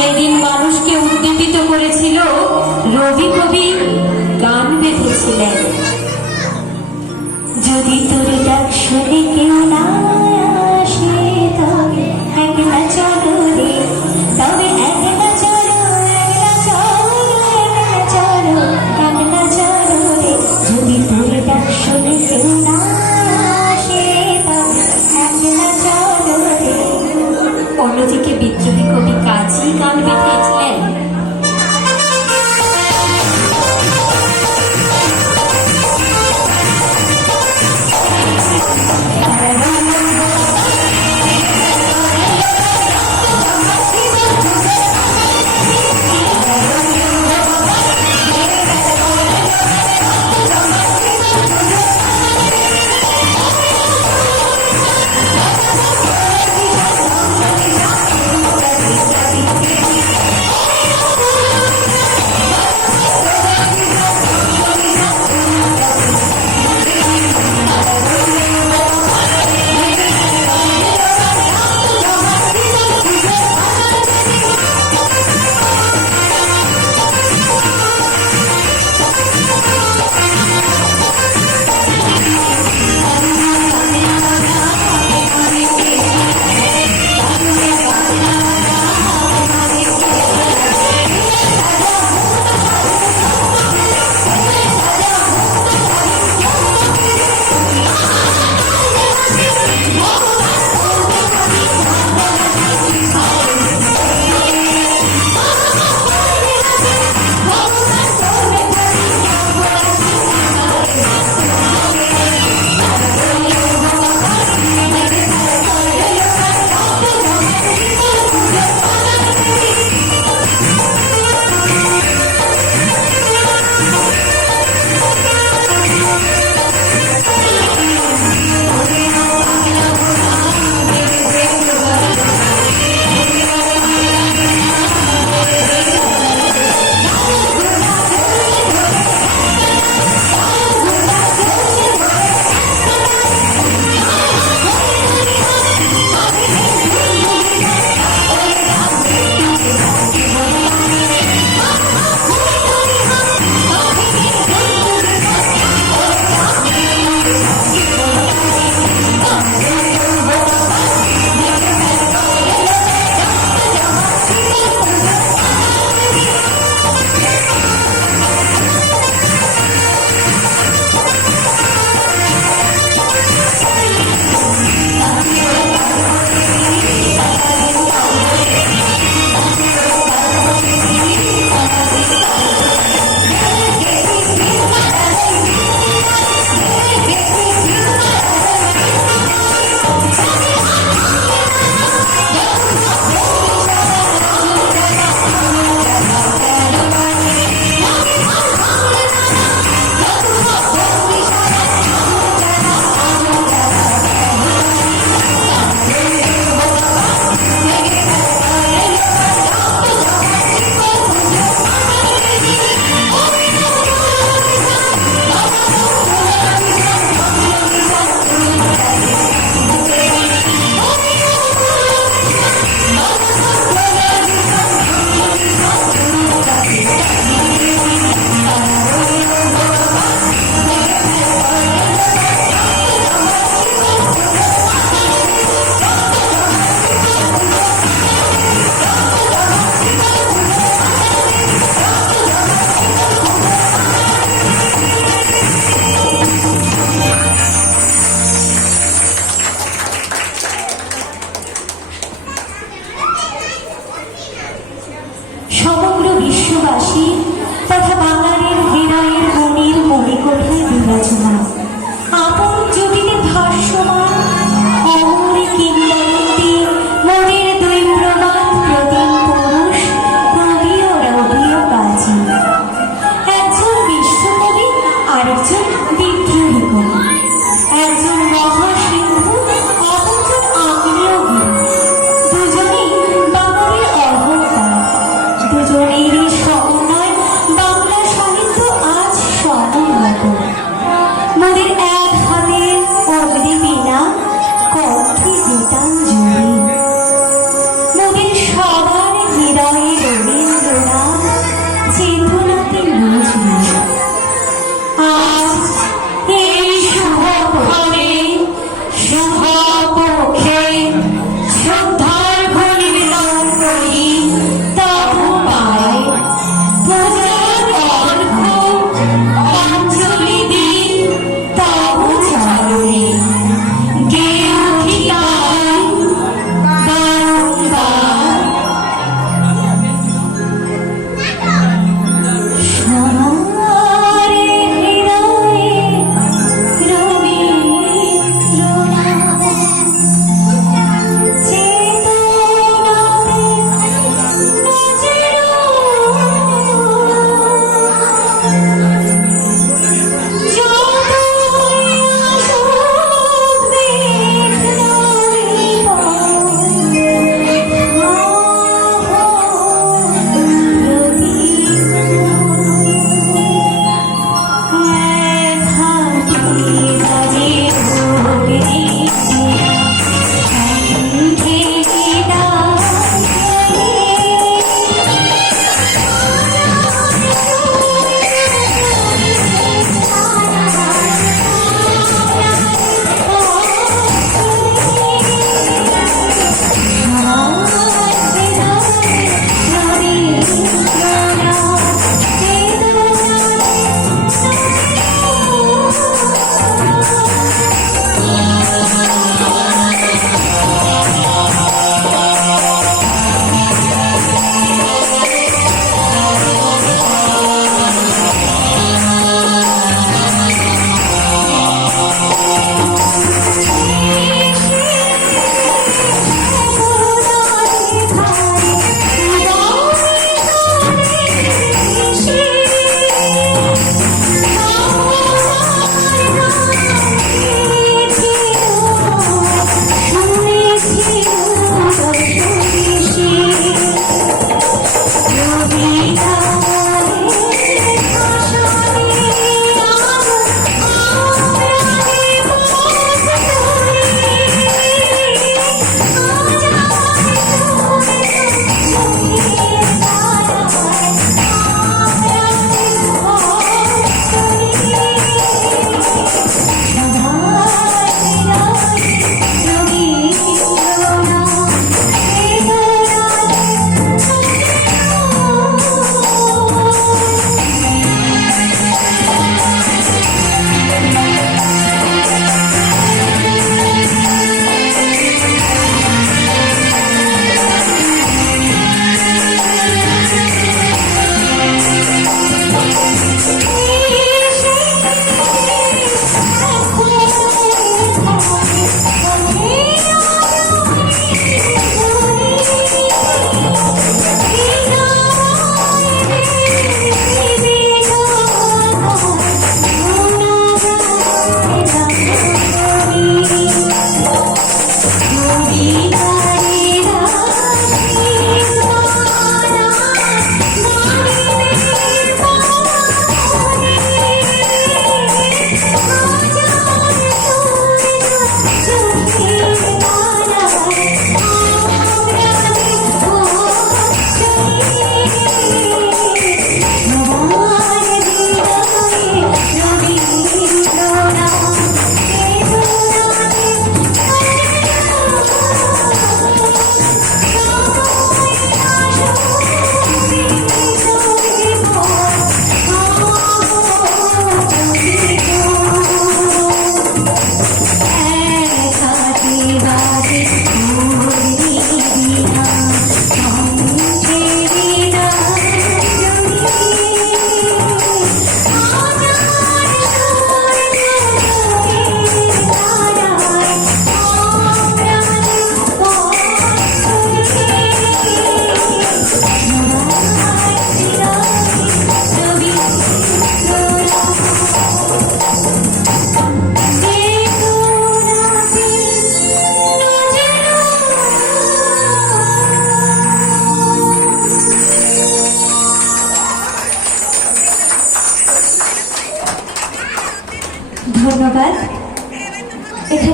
সেই দিন মানুষকে উদ্দীপিত করেছিল রবি কবি গান বেঁধেছিলেন। যদি তোর ডাক শুনে কেউ না আসে তবে একলা চলো রে, তবে একলা চলো, একলা চলো, একলা চলো, একলা চলো রে। যদি তোর ডাক শুনে কেউ না আসে তবে একলা চলো রে। অন্যদিকে বিদ্রোহী কবি কাজী গান বেঁধেছিলেন।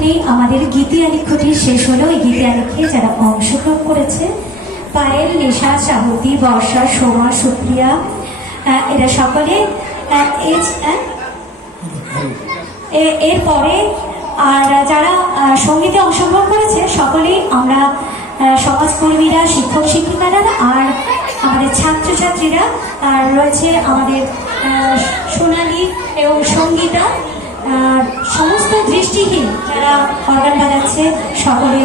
মাধ্যমেই আমাদের গীতি আলেখ্যটি শেষ হলো। এই গীতি আলেখ্যে যারা অংশগ্রহণ করেছে, পায়েল, নিশা, চাহতি, বর্ষা, সোমা, সুপ্রিয়া, এরা সকলে এরপরে আর যারা সঙ্গীতে অংশগ্রহণ করেছে সকলেই আমরা সমাজকর্মীরা, শিক্ষক শিক্ষিকারা আর আমাদের ছাত্রছাত্রীরা, আর রয়েছে আমাদের সোনালী এবং সঙ্গীতা, সমস্ত দৃষ্টিহীন যারা অর্গান বাজাচ্ছে সকলে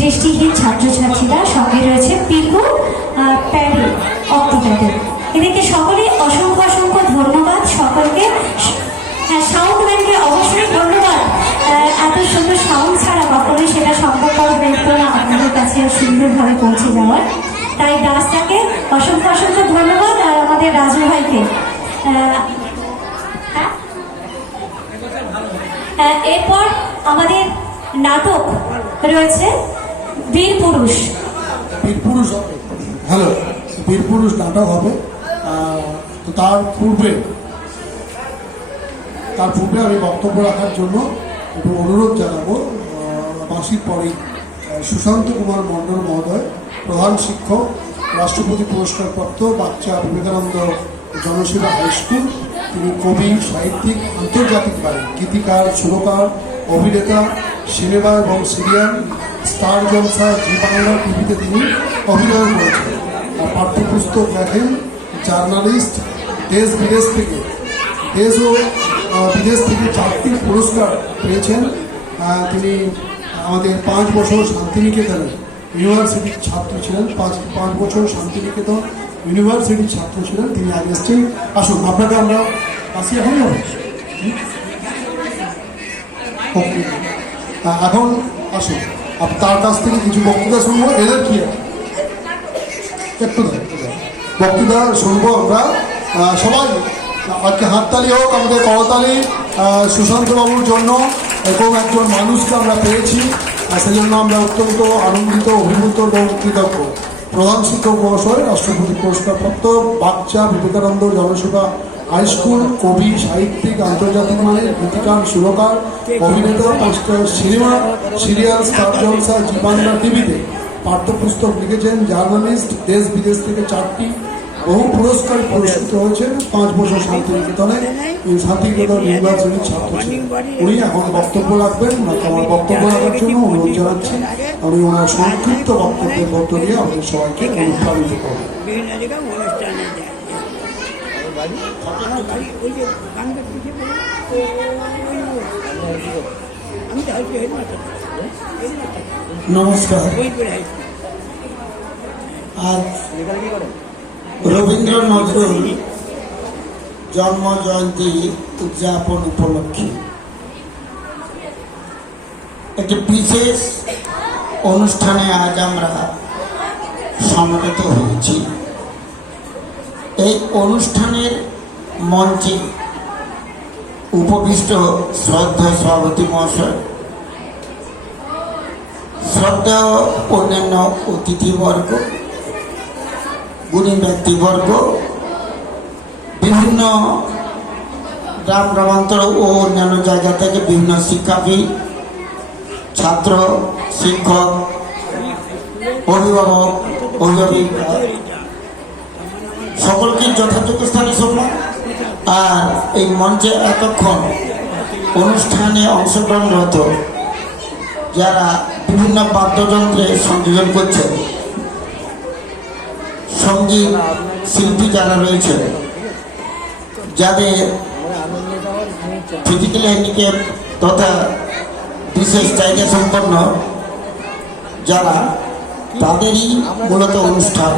দৃষ্টিহীন ছাত্রছাত্রীরা, সঙ্গে রয়েছে পিকু, প্যাডি, অক্টোপ্যাডি। এদেরকে সকলে অসংখ্য অসংখ্য ধন্যবাদ সকলকে। হ্যাঁ, সাউন্ডম্যানকে অবশ্যই ধন্যবাদ। এত সুন্দর সাউন্ড ছাড়া কখনোই সেটা সম্ভব হতো না আপনাদের কাছে সুন্দরভাবে পৌঁছে যাওয়ার। তাই দাসটাকে অসংখ্য অসংখ্য ধন্যবাদ, আর আমাদের রাজু ভাইকে। এরপর আমাদের নাটক রয়েছে বীর পুরুষ। হ্যালো, বীর পুরুষ নাটক হবে। তো তার পূর্বে আমি বক্তব্য রাখার জন্য একটু অনুরোধ জানাবো। মাসির পরে সুশান্ত কুমার মণ্ডল মহোদয়, প্রধান শিক্ষক, রাষ্ট্রপতি পুরস্কারপ্রাপ্ত বাচ্চা বিবেকানন্দ জনসেবা হাই স্কুল। তিনি কবি, সাহিত্যিক, আন্তর্জাতিক গায়ক, গীতিকার, সুরকার, অভিনেতা, সিনেমা এবং সিরিয়াল, স্টার জলসা, জি বাংলা টিভিতে তিনি অভিনয় করেছেন। আর পাঠ্যপুস্তক লেখেন, জার্নালিস্ট, দেশ ও বিদেশ থেকে 4টি পুরস্কার পেয়েছেন। তিনি আমাদের 5 বছর শান্তিনিকেতনে ইউনিভার্সিটির ছাত্র ছিলেন, 5 বছর শান্তিনিকেতন ইউনিভার্সিটির ছাত্র ছিলেন। তিনি আগে এসছেন। আসুন, আপনাকে আমরা আসি এখন। ওকে, এখন আসুন তার কাছ থেকে কিছু বক্তৃতা শুনবো। এদের কি একটু বক্তৃতা শুনবো আমরা সবাই। আজকে হাততালি হোক, আমাদের করতালি সুশান্তবাবুর জন্য। এরকম একজন মানুষকে আমরা পেয়েছি, সেই জন্য আমরা অত্যন্ত আনন্দিত, অভিভূত এবং কৃতজ্ঞ। প্রধান শিক্ষক মহাশয়, রাষ্ট্রপতি পুরস্কারপ্রাপ্ত বাচ্চা বিবেকানন্দ জনসেবা হাই স্কুল, কবি, সাহিত্যিক, আন্তর্জাতিক মানের, গীতিকার, সুরকার, অভিনেতা, 5টা সিনেমা, সিরিয়াল, স্টার জলসা, জি বাংলা টিভিতে পাঠ্যপুস্তক লিখেছেন, জার্নালিস্ট, দেশ বিদেশ থেকে 4টি বহু পুরস্কার পুরস্কৃত হয়েছেন। 5 বছর শান্তিনিকেতনে শান্তিনিকেতন ইউনিভার্সিটির ছাত্র ছিলেন। উনি এখন বক্তব্য রাখবেন। আমার বক্তব্য রাখার জন্য অনুরোধ জানাচ্ছি। আমি ওনার সংক্ষিপ্ত বক্তব্যের মধ্য দিয়ে আমাদের সবাইকে অনুপ্রাণিত করবেন। নমস্কার। আজ রবীন্দ্র নজরুল জন্ম জয়ন্তী উদযাপন উপলক্ষে একটি বিশেষ অনুষ্ঠানে আজ আমরা সমবেত হয়েছি। এই অনুষ্ঠানের মঞ্চে উপবিষ্ট শ্রদ্ধেয় সভাপতি মহাশয়, শ্রদ্ধেয় অন্যান্য অতিথিবর্গ, গুণী ব্যক্তিবর্গ, বিভিন্ন গ্রাম গ্রামান্তর ও অন্যান্য জায়গা থেকে বিভিন্ন শিক্ষাবিদ, ছাত্র, শিক্ষক, অভিভাবক, অভিভাবিকা সকলকে যথাযোগ্য স্থানে সম্মান। আর এই মঞ্চে এতক্ষণ অনুষ্ঠানে অংশগ্রহণরত যারা বিভিন্ন বাদ্যযন্ত্রে সংযোজন করছে, সঙ্গীত শিল্পী যারা রয়েছে, যাদের ফিজিক্যাল হ্যান্ডিক্যাপ তথা বিশেষ চাহিদা সম্পন্ন যারা, তাদেরই মূলত অনুষ্ঠান।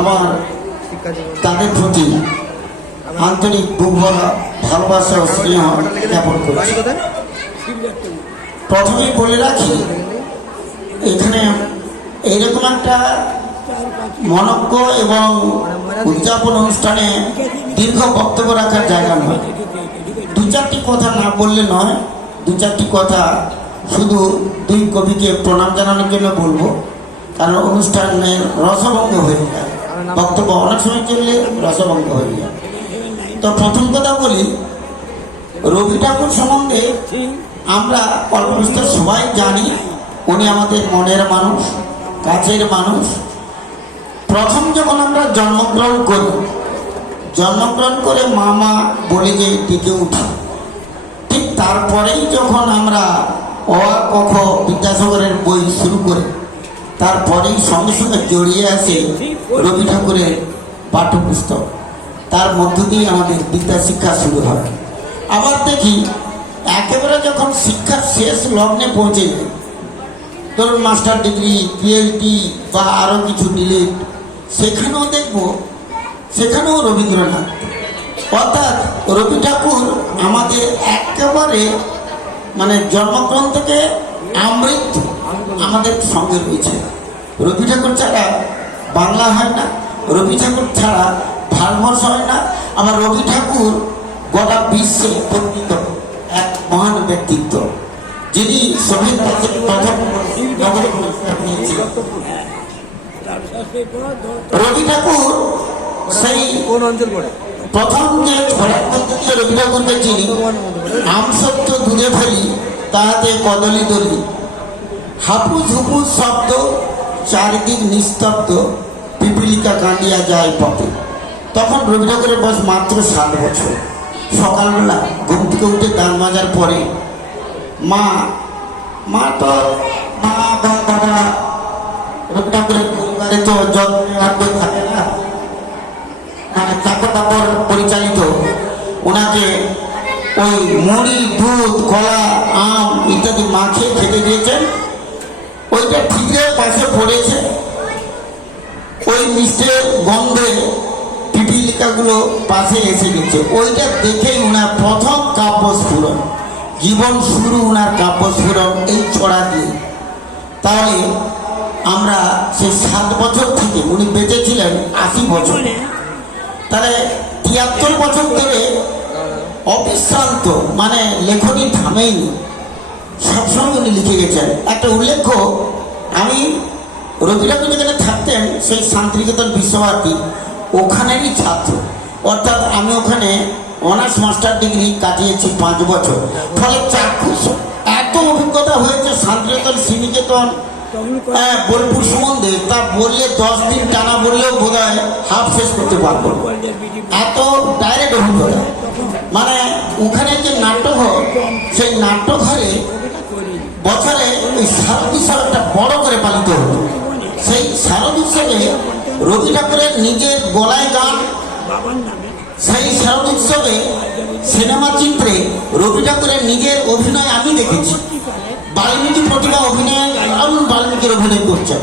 আমার তাদের প্রতি আন্তরিক বুক ভরা ভালোবাসা ও স্নেহ জ্ঞাপন করছি। প্রথমেই বলে রাখি, এখানে এইরকম একটা মনজ্ঞ এবং উদযাপন অনুষ্ঠানে দীর্ঘ বক্তব্য রাখার জায়গা নয়। 2-4টি কথা না বললে নয়। 2-4টি কথা শুধু 2 কবিকে প্রণাম জানানোর জন্য বলবো, কারণ অনুষ্ঠানের রসভঙ্গ হয়ে যায়। বক্তব্য অনেক সময় চললে রসভঙ্গ হয়ে যায়। তো প্রথম কথা বলি, রবি ঠাকুর সম্বন্ধে আমরা অল্প বিস্তর সবাই জানি উনি আমাদের মনের মানুষ, কাছের মানুষ। প্রথম যখন আমরা জন্মগ্রহণ করে মামা বলে যে ডেকে উঠি, ঠিক তারপরেই যখন আমরা অ আ ক খ বিদ্যাসাগরের বই শুরু করি, তারপরেই সঙ্গে সঙ্গে জড়িয়ে আসে রবি ঠাকুরের পাঠ্যপুস্তক। তার মধ্য দিয়ে আমাদের বিদ্যা শিক্ষা শুরু হয়। আবার দেখি একেবারে যখন শিক্ষার শেষ লগ্নে পৌঁছে যায়, ধরুন মাস্টার ডিগ্রি, পিএইচডি বা আরও কিছু ডিলিট, সেখানেও দেখব সেখানেও রবীন্দ্রনাথ। অর্থাৎ রবি ঠাকুর আমাদের একেবারে মানে জন্মগ্রহণ থেকে আমৃত্যু আমাদের সঙ্গে রয়েছে। রবি ঠাকুর ছাড়া বাংলা হয় না, রবি ঠাকুর ছাড়া ভারতবর্ষ হয় না। আবার রবি ঠাকুর গোটা বিশ্বে পরিচিত এক মহান ব্যক্তিত্ব, যিনি সোভিয়েত রাজ্যের প্রথম নোবেল পুরস্কার নিয়েছিলেন। রবি ঠাকুর সেই কোন অঞ্চল পড়ে? প্রথম যে ছড়ার পদ্ধতি রবি ঠাকুরকে চিনি, আমসত্য দূরে ফেলি তাহাতে কদলি দলি, হাপুস হুপুস শব্দ চারিদিক নিস্তব্ধ, পিপিলিকা কাঁদিয়া যায় পথে। তখন রবি ঠাকুরের বয়স মাত্র 7 বছর। সকালবেলা ঘুম থেকে উঠে দান মাজার পরে মা তো মা বা বাবা রবি ঠাকুরের পরিবারে তো যত্ন থাকে না, চাকর তাকর পরিচালিত, ওনাকে ওই মুড়ি, দুধ, কলা, আম ইত্যাদি মাখিয়ে খেতে দিয়েছেন। ওইটা ঠিকরে পাশে পড়েছে, ওই মিষ্টের গন্ধে পিপিলিকাগুলো পাশে এসে গেছে। ওইটা দেখেই ওনার প্রথম কাব্যস্ফুরণ, জীবন শুরু ওনার কাব্যস্ফুরণ এই ছড়া দিয়ে। তাহলে আমরা সেই 7 বছর থেকে, উনি বেঁচেছিলেন 80 বছর, তাহলে 73 বছর ধরে অবিশ্রান্ত, মানে লেখনী থামেনি, সবসময় উনি লিখে গেছেন। একটা উল্লেখ্য, আমি রবি ঠাকুর যেখানে থাকতেন সেই শান্তিনিকেতন বিশ্বভারতী, ওখানেরই ছাত্র। অর্থাৎ আমি ওখানে অনার্স মাস্টার ডিগ্রি কাটিয়েছি 5 বছর। ফলে চাক্ষুষ এত অভিজ্ঞতা হয়েছে শান্তিনিকেতন, শ্রীনিকেতন, বোলপুর সম্বন্ধে, তা বললে 10 দিন টানা বললেও বোধ হয় হাফ শেষ করতে পারবো। এত ডাইরেক্ট অভিজ্ঞতা। মানে ওখানে যে নাট্যঘর, সেই নাট্যঘরে বছরে ওই শারদোৎসব একটা বড় করে পালিত হতো। সেই শারদোৎসবে রবি ঠাকুরের নিজের গলায় গান, সেই শারদোৎসবে সিনেমা চিত্রে রবি ঠাকুরের নিজের অভিনয় আমি দেখেছি। বাল্মীকি প্রতিভা অভিনয়, আরুণ বাল্মীকির অভিনয় করছেন।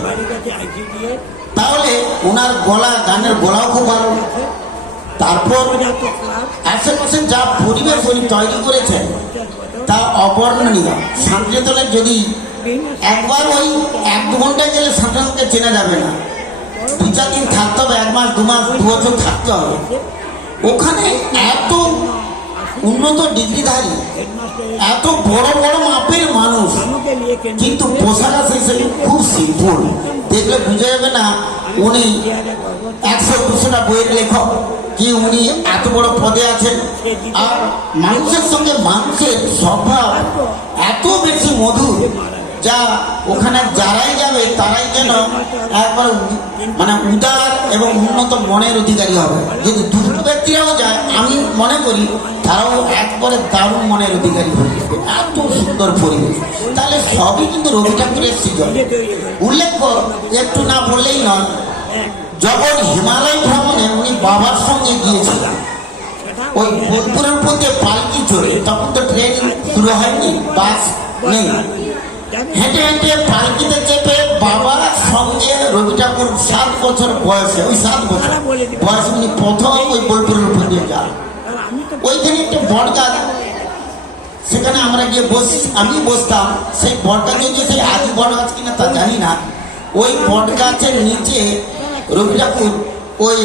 তাহলে ওনার গলা, গানের গলাও খুব ভালো। তারপর আশেপাশে যা পরিবেশ উনি তৈরি করেছেন তা অবর্ণনীয়। শান্তিনিকেতনে যদি একবার ওই 1-2 ঘন্টায় গেলে শান্তিনিকেতনকে চেনা যাবে না, 2-4 দিন থাকতে হবে, 1 মাস 2 মাস 2 বছর থাকতে হবে। ওখানে এত উন্নত ডিগ্রিধারী, এত বড় বড় মাপের মানুষ, কিন্তু পোশাক শেষে খুব সিম্পল। দেখলে বুঝে যাবে না উনি 100-200টা বইয়ের লেখক, কি উনি এত বড় পদে আছেন। আর মানুষের সঙ্গে মানুষের স্বভাব এত বেশি মধুর, যা ওখানে যারাই যাবে তারাই যেন একবার মানে উদার এবং উন্নত মনের অধিকারী হবে। যদি দুটো ব্যক্তিরাও যায়, আমি মনে করি তারাও একবারে দারুণ মনের অধিকারী হবে। এত সুন্দর পরিবেশ। তাহলে সবই কিন্তু রবি ঠাকুরের সৃজন। উল্লেখ্য, একটু না বললেই নয়, যখন হিমালয় ভ্রমণে উনি বাবার সঙ্গে গিয়েছিলেন, ওই বোলপুরের উপর দিয়ে পালকি চড়ে, তখন তো ট্রেন শুরু হয়নি, বাস নেই, হেঁটে হেঁটে পালকিতে চেপে বাবার সঙ্গে রবি ঠাকুর 7 বছর বয়সে, ওই 7 বছর বয়সে উনি প্রথম ওই বোলপুরের উপর দিয়ে যান। ওইখানে একটা বট গাছ, সেখানে আমরা গিয়ে আমি বসতাম। সেই বট গাছ, যদি সেই আদি বট গাছ কিনা তা জানি না, ওই বট গাছের নিচে রবি ঠাকুর ওই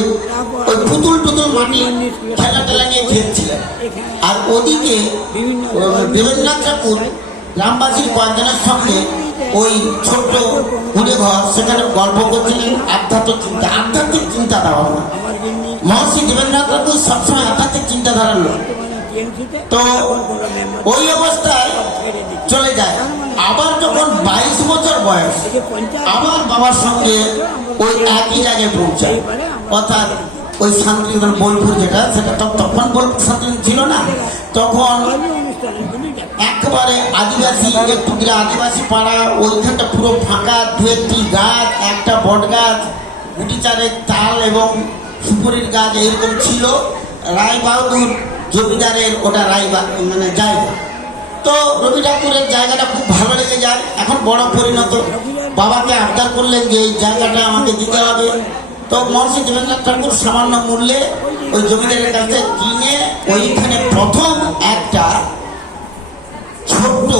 পুতুল মাটি ঠেলা নিয়ে খেলছিলেন। আর ওদিকে দেবেন্দ্রনাথ ঠাকুর গ্রামবাসীর কয়েকজনের সঙ্গে ওই ছোট্ট কুড়ে ঘর, সেখানে গল্প করছিলেন আধ্যাত্মিক চিন্তাধারা। মহর্ষি দেবেন্দ্রনাথ ঠাকুর সবসময় আধ্যাত্মিক চিন্তাধারার লোক। তো ওই অবস্থায় চলে যায়। আবার যখন 22 বছর বয়স আবার বাবার সঙ্গে ওই একই জায়গায় পৌঁছায়, অর্থাৎ ওই শান্তিনিকেতন বোলপুর, যেটা সেটা তখন বোলপুর শান্তিনিকেতন ছিল না, তখন একেবারে আদিবাসী, একটু আদিবাসী পাড়া, ওইখানটা পুরো ফাঁকা, দু একটি গাছ, একটা বট গাছ, গুটি চারেক তাল এবং সুপুরির গাছ এইরকম ছিল। রায় বাহাদুর জমিদারের ওটা মানে জায়গা। তো রবি ঠাকুরের জায়গাটা খুব ভালো লেগে যায়। এখন বড় পরিণত, বাবাকে আবদার করলেন যে এই জায়গাটা আমাকে দিতে হবে। তো মহর্ষি দেবেন্দ্রনাথ ঠাকুর সামান্য মূল্যে ওই জমিদারের কাছে কিনে ওইখানে প্রথম একটা ছোট্ট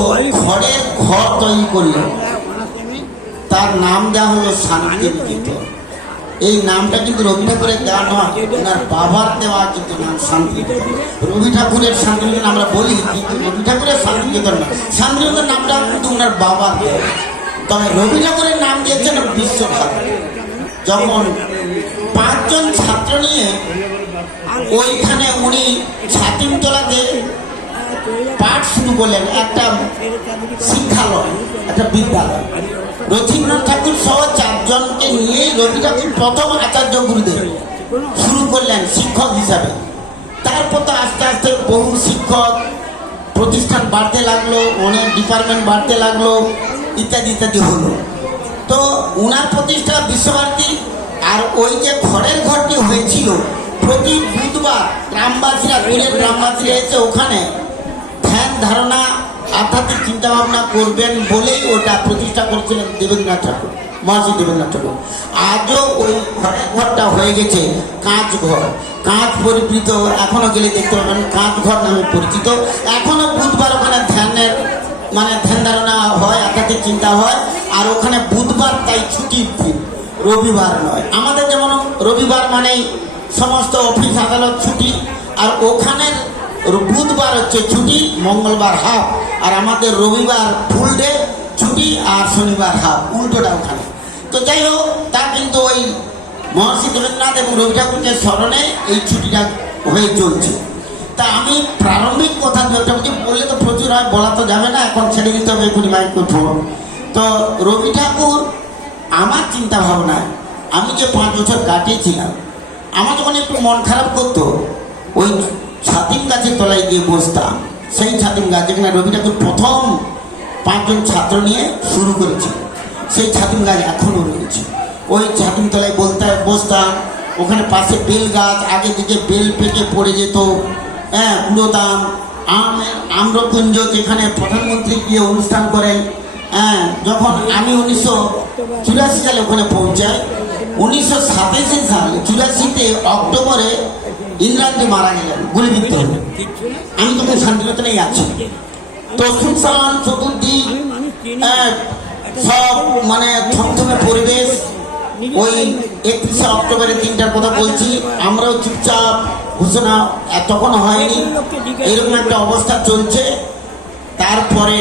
খড়ের ঘর তৈরি করলেন। তার নাম দেওয়া হলো শান্তিনিকেতন। এই নামটা কিন্তু রবি ঠাকুরের দেওয়া নয়, ওনার বাবার দেওয়া কিন্তু নাম শান্তিনিকেতন। রবি ঠাকুরের শান্তিনিকেতন আমরা বলি, কিন্তু রবি ঠাকুরের শান্তিনিকেতন না, শান্তিনিকেতন নামটা কিন্তু ওনার বাবার দেওয়া। তবে রবি ঠাকুরের নাম দিয়েছেন বিশ্বভারতী। যখন 5 জন ছাত্র নিয়ে ওইখানে উনি ছাতিমতলাতে পাঠ শুরু করলেন, একটা শিক্ষালয়, একটা বিদ্যালয়। রথীন্দ্রনাথ ঠাকুর সহ 4 জনকে নিয়ে রবি ঠাকুর প্রথম আচার্য গুরুদেব শুরু করলেন শিক্ষক হিসাবে। তারপর তো আস্তে আস্তে বহু শিক্ষক প্রতিষ্ঠান বাড়তে লাগলো, অনেক ডিপার্টমেন্ট বাড়তে লাগলো, ইত্যাদি ইত্যাদি হলো। তো উনার প্রতিষ্ঠা বিশ্বভারতী। আর ওই যে খড়ের ঘরটি হয়েছিল, প্রতি বুধবার গ্রামবাসীরা, দূরের গ্রামবাসীরা এসে ওখানে ধ্যান ধারণা, আধ্যাত্মিক চিন্তা ভাবনা করবেন বলেই ওটা প্রতিষ্ঠা করেছিলেন দেবেন্দ্রনাথ ঠাকুর, মহর্ষি দেবেন্দ্রনাথ ঠাকুর। আজও ওই ঘরের ঘরটা হয়ে গেছে কাঁচ ঘর, কাঁচ পরিবৃত, এখনো গেলে দেখতে পাবেন কাঁচ ঘর নামে পরিচিত। এখনো বুধবার ওখানে ধ্যানের মানে ধ্যান ধারণা হয়, আধ্যাত্মিক চিন্তা হয়। আর ওখানে বুধবার তাই ছুটির দিন, রবিবার নয়। আমাদের যেমন রবিবার মানেই সমস্ত অফিস আদালত ছুটি, আর ওখানের বুধবার হচ্ছে ছুটি, মঙ্গলবার হাফ, আর আমাদের রবিবার ফুল ডে ছুটি আর শনিবার হাফ, উল্টোটা ওখানে। তো যাই হোক, তা কিন্তু ওই মহর্ষি দেবেন্দ্রনাথ এবং রবি ঠাকুরকে স্মরণে এই ছুটিটা হয়ে চলছে। তা আমি প্রারম্ভিক কথা বললে তো প্রচুর হয়, বলা তো যাবে না, এখন ছেড়ে দিতে হবে এখনই মাইক্রোফোন। তো রবি ঠাকুর আমার চিন্তা ভাবনায়, আমি যে 5 বছর কাটিয়েছিলাম, আমার যখন একটু মন খারাপ করতো, ওই ছাতিম গাছের তলায় গিয়ে বসতাম। সেই ছাতিম গাছ যেখানে রবি ঠাকুর প্রথম 5 জন ছাত্র নিয়ে শুরু করেছিল, সেই ছাতিম গাছ এখনো রয়েছে। ওই ছাতিম তলায় বসতাম। ওখানে পাশে বেল গাছ, আগে দিকে বেল পেকে পড়ে যেত, হ্যাঁ, উড়োতাম। আম্রকুঞ্জ, যেখানে প্রধানমন্ত্রী গিয়ে অনুষ্ঠান করেন, হ্যাঁ, যখন আমি 1984 সালে ওখানে পৌঁছাই, 1987 সালে 84-তে অক্টোবরে ইন্দিরা মারা গেলেন গুলিবিদ্ধ হলেন। আমি তখন শান্তিনিকেতনেই আছি। তো শুনশান চতুর্দিক, সব মানে থমথমে পরিবেশ। ওই 31শে অক্টোবরের দিনটার কথা বলছি। আমরাও চুপচাপ, ঘোষণা তখন হয়নি, এরকম একটা অবস্থা চলছে। তারপরে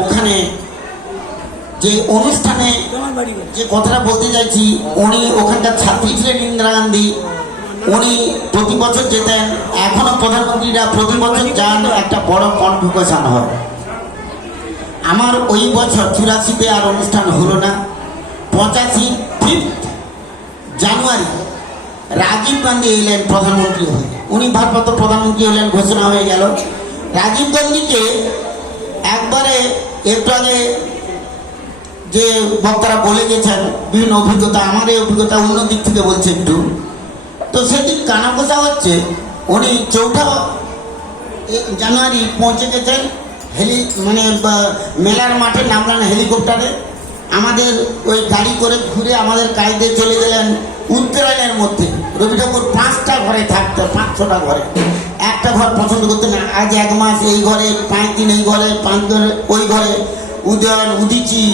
ওখানে যে অনুষ্ঠানে যে কথাটা বলতে চাইছি, উনি ওখানকার ছাত্রী ছিলেন ইন্দিরা গান্ধী। উনি প্রতি বছর যেতেন, এখনো প্রধানমন্ত্রীরা প্রতি বছর যান, একটা বড় কনভোকেশন হয়। আমার ওই বছর 84-তে আর অনুষ্ঠান হলো না। 85 জানুয়ারি রাজীব গান্ধী এলেন প্রধানমন্ত্রী হয়ে। উনি ভারপ্রাপ্ত প্রধানমন্ত্রী হলেন, ঘোষণা হয়ে গেল। রাজীব গান্ধীকে একবারে একটু আগে যে বক্তারা বলে গেছেন বিভিন্ন অভিজ্ঞতা, আমার এই অভিজ্ঞতা অন্য দিক থেকে বলছে একটু। তো সেদিন কানাঘোষা হচ্ছে, উনি 4 জানুয়ারি পৌঁছে গেছেন মানে মেলার মাঠে নামলেন হেলিকপ্টারে। আমাদের ওই গাড়ি করে ঘুরে আমাদের কায়দে চলে গেলেন উত্তরায়ণের মধ্যে। রবি ঠাকুর 5টা ঘরে থাকতো, 5-6টা ঘরে, একটা ঘর পছন্দ করতেন না। আজ 1 মাস এই ঘরে, 5 দিন এই ঘরে, 5 ঘরে ওই ঘরে, উদয়ন, উদিচি,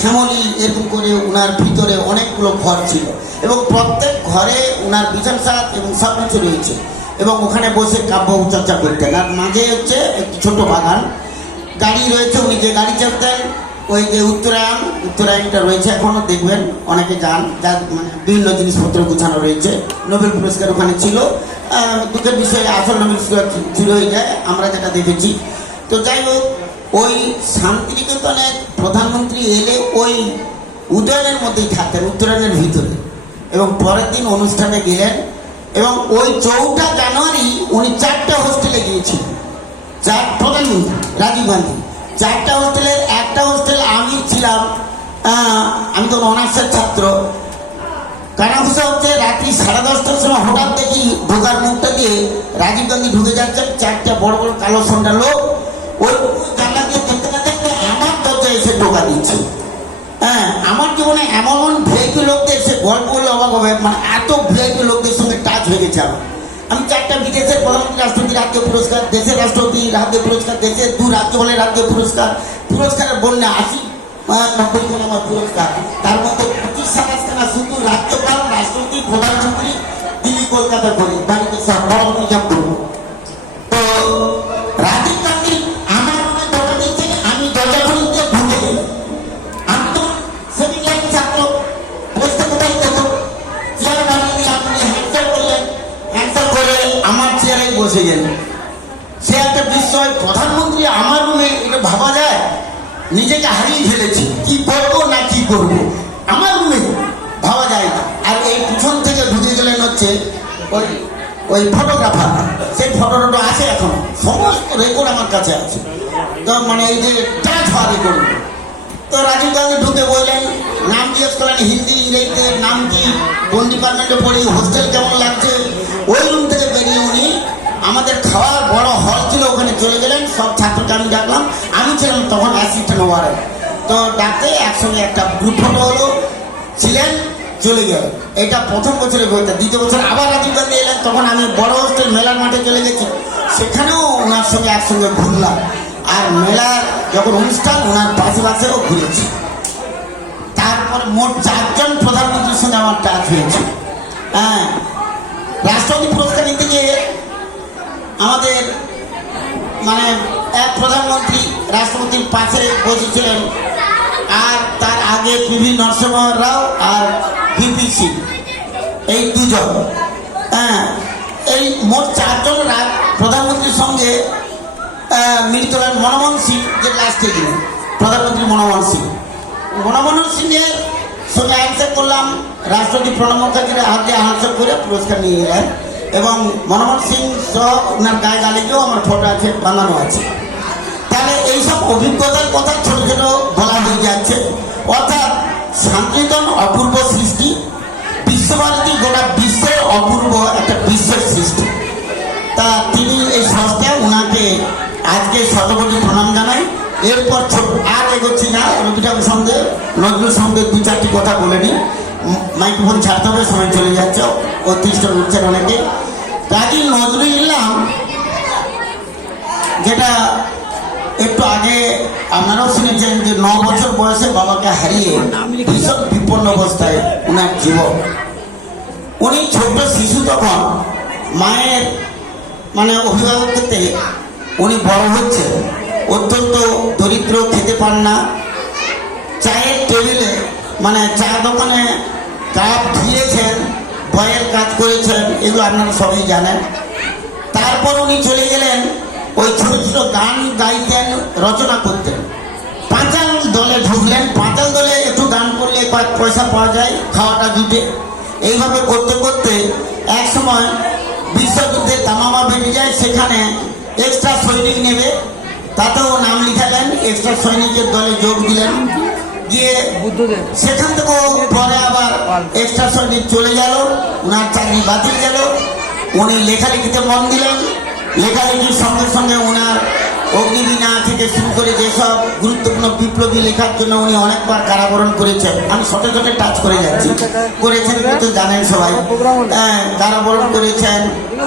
শ্যামলী, এরকম করে ওনার ভিতরে অনেকগুলো ঘর ছিল এবং প্রত্যেক ঘরে ওনার বিছান সাত এবং সব কিছু রয়েছে এবং ওখানে বসে কাব্য চর্চা করতেন। আর মাঝে হচ্ছে একটি ছোট বাগান, গাড়ি রয়েছে। উনি যে গাড়ি চাপতেন, ওই যে উত্তরায়ণটা রয়েছে, এখনো দেখবেন অনেকে যান, যার মানে বিভিন্ন জিনিসপত্র গুছানো রয়েছে। নোবেল পুরস্কার ওখানে ছিল দুঃখের বিষয়ে আসল নবীন ছিল হয়ে যায় আমরা যেটা দেখেছি। তো যাই হোক, ওই শান্তিনিকেতনের প্রধানমন্ত্রী এলে ওই উদয়নের মধ্যেই থাকতেন, উত্তরায়ণের ভিতরে, এবং পরের দিন অনুষ্ঠানে গেলেন এবং ওই 4 জানুয়ারি উনি 4টে হোস্টেলে গিয়েছিলেন। প্রধানমন্ত্রী রাজীব গান্ধী 4টা হোস্টেলের একটা হোস্টেল আমি ছিলাম, আমি তো অনার্সের ছাত্র। কানাঘুষা হচ্ছে রাত্রি 10:30টার সময় হঠাৎ দেখি ঢোকার মুখটা দিয়ে রাজীব গান্ধী ঢুকে যাচ্ছেন, 4টা বড় বড় কালো সন্ধ্যা লোক ওই জানলা দিয়ে দেখতে না দেখতে আমার দরজায় এসে ঢোকা দিচ্ছে। হ্যাঁ, আমার জীবনে এমন ভিআইপি লোকদের সে গল্প বললে অবাক হবে, মানে এত ভিআইপি লোকদের সঙ্গে টাচ হয়ে গেছে আমার। আমি 4টা বিদেশের প্রধানমন্ত্রী, রাষ্ট্রপতি রাজ্য পুরস্কার, দেশের রাষ্ট্রপতি রাজ্য পুরস্কার, দেশের 2 রাজ্যপালের রাজ্য পুরস্কার, পুরস্কারের বন্যা 80-90 জন আমার পুরস্কার, তার মধ্যে 25-27 খানা শুধু রাজ্যপাল, রাষ্ট্রপতি, প্রধানমন্ত্রী, দিল্লি কলকাতা করে বাড়িতে সব বড় নিজাম করবো। তো রাজীব গান্ধী আমার রুমে দরজা দিচ্ছে, আমি দরজা খুলে দিয়ে ঢুকে গেলাম। আমি তো সেদিন লাইন ছাত্র, বসতে কোথায় যেত, চেয়ার বানিয়ে দিয়ে আপনি হ্যান্ডসার করলেন, হ্যান্ডসার করে আমার চেয়ারে বসে গেলেন। সে একটা বিস্ময়, প্রধানমন্ত্রী আমার রুমে, এটা ভাবা যায়? নিজেকে হারিয়ে ফেলেছি, কি করবো না কি করবো, আমার রুমে ভাবা যায় না। আর এই পিছন থেকে ঢুকে গেলেন হচ্ছে ওই ফটোগ্রাফার, সেই ফটোটা আছে এখন, সমস্ত রেকর্ড আমার কাছে আছে। তো মানে এই যে টাচ হওয়া রেকর্ড। তো রাজীব গান্ধী ঢুকে বললেন, নাম জিজ্ঞেস করলেন হিন্দি ইংরেজিতে, নাম কি, কোন ডিপার্টমেন্টে পড়ি, হোস্টেল কেমন লাগছে। ওই রুম থেকে বেরিয়ে উনি আমাদের খাওয়ার বড় হল ছিল, ওখানে চলে গেলেন। সব ছাত্রকে আমি ডাকলাম, আমি ছিলাম তখন অ্যাসিস্ট্যান্ট ওয়ার্ডেন। তো ডাকতে একসঙ্গে একটা গ্রুপ ফটো হলো, ছিলেন, চলে গেল। এটা প্রথম বছরের বইটা। দ্বিতীয় বছর আবার রাজীব গান্ধী এলেন, তখন আমি বড় হোস্টেল মেলার মাঠে চলে গেছি, সেখানেও ওনার সঙ্গে একসঙ্গে ঘুরলাম। আর মেলার যখন অনুষ্ঠান ওনার পাশে পাশেও ঘুরেছি। তারপর মোট 4 জন প্রধানমন্ত্রীর সঙ্গে আমার টাচ হয়েছে। হ্যাঁ, রাষ্ট্রপতি পুরস্কার নিতে গিয়ে আমাদের মানে এক প্রধানমন্ত্রী রাষ্ট্রপতির পাশে বসেছিলেন, আর তার আগে পিভি নরসিংহ রাও আর ভিপি সিং, এই 2 জন। হ্যাঁ, এই মোট 4 জন প্রধানমন্ত্রীর সঙ্গে মিলিত হলেন মনমোহন সিং, যে লাস্টে গেলেন প্রধানমন্ত্রী মনমোহন সিং। মনমোহন সিংয়ের সঙ্গে হ্যান্ডশেক করলাম, রাষ্ট্রপতি প্রণব মুখার্জির হাত দিয়ে হ্যান্ডশেক করে পুরস্কার নিয়ে গেলেন। এবং মনমোহন সিং সহ ওনার গায়ে গালিকেও আমার ফটো আছে, বানানো আছে। তাহলে এইসব অভিজ্ঞতার কথা ছোট ছোট বলা হয়ে যাচ্ছে। অর্থাৎ শান্তিনিকেতন অপূর্ব সৃষ্টি, বিশ্বভারতী গোটা বিশ্বের অপূর্ব একটা বিশ্বের সৃষ্টি। তা তিনি এই সংস্থা, ওনাকে আজকে শতকোটি প্রণাম জানাই। এরপর আর এগোচ্ছি না, রবি ঠাকুর সঙ্গে নজরুল সঙ্গে 2-4টি কথা বলে নিই, মাইক্রোফোন ছাড়তে হবে, সময় চলে যাচ্ছে, অতিষ্ঠ উঠছেন অনেকে। কাজী নজরুল ইসলাম, যেটা একটু আগে আপনারাও শুনেছেন যে 9 বছর বয়সে বাবাকে হারিয়ে ভীষণ বিপন্ন অবস্থায় ওনার জীবন। উনি ছোট শিশু, তখন মায়ের মানে অভিভাবকত্বে উনি বড় হচ্ছে, অত্যন্ত দরিদ্র, খেতে পান না, চায়ের টেবিলে মানে চা দোকানে কাপ ধুয়েছেন, বয়ের কাজ করেছেন, এগুলো আপনারা সবাই জানেন। তারপর উনি চলে গেলেন, ওই ছোট ছোট গান গাইতেন, রচনা করতেন, পাঁচাল দলে ঢুকলেন। পাঁচাল দলে একটু গান করলে কয়েক পয়সা পাওয়া যায়, খাওয়াটা জুটে। এইভাবে করতে করতে এক সময় বিশ্বযুদ্ধে তামামা বেরিয়ে যায়, সেখানে এক্সট্রা সৈনিক নেবে, তাতেও নাম লিখালেন, এক্সট্রা সৈনিকের দলে যোগ দিলেন। গিয়ে সেখান থেকেও পরে আবার এক্সট্রা সৈনিক চলে গেল, ওনার চাকরি বাতিল গেল। উনি লেখালেখিতে মন দিলেন, লেখালেখির সঙ্গে সঙ্গে ওনার অগ্নিবীণা থেকে শুরু করে যেসব গুরুত্বপূর্ণ বিপ্লবী লেখার জন্য উনি অনেকবার কারাবরণ করেছেন। আমি শটে শটে টাচ করে যাচ্ছি, করেছেন কিন্তু জানেন সবাই, কারাবরণ করেছেন।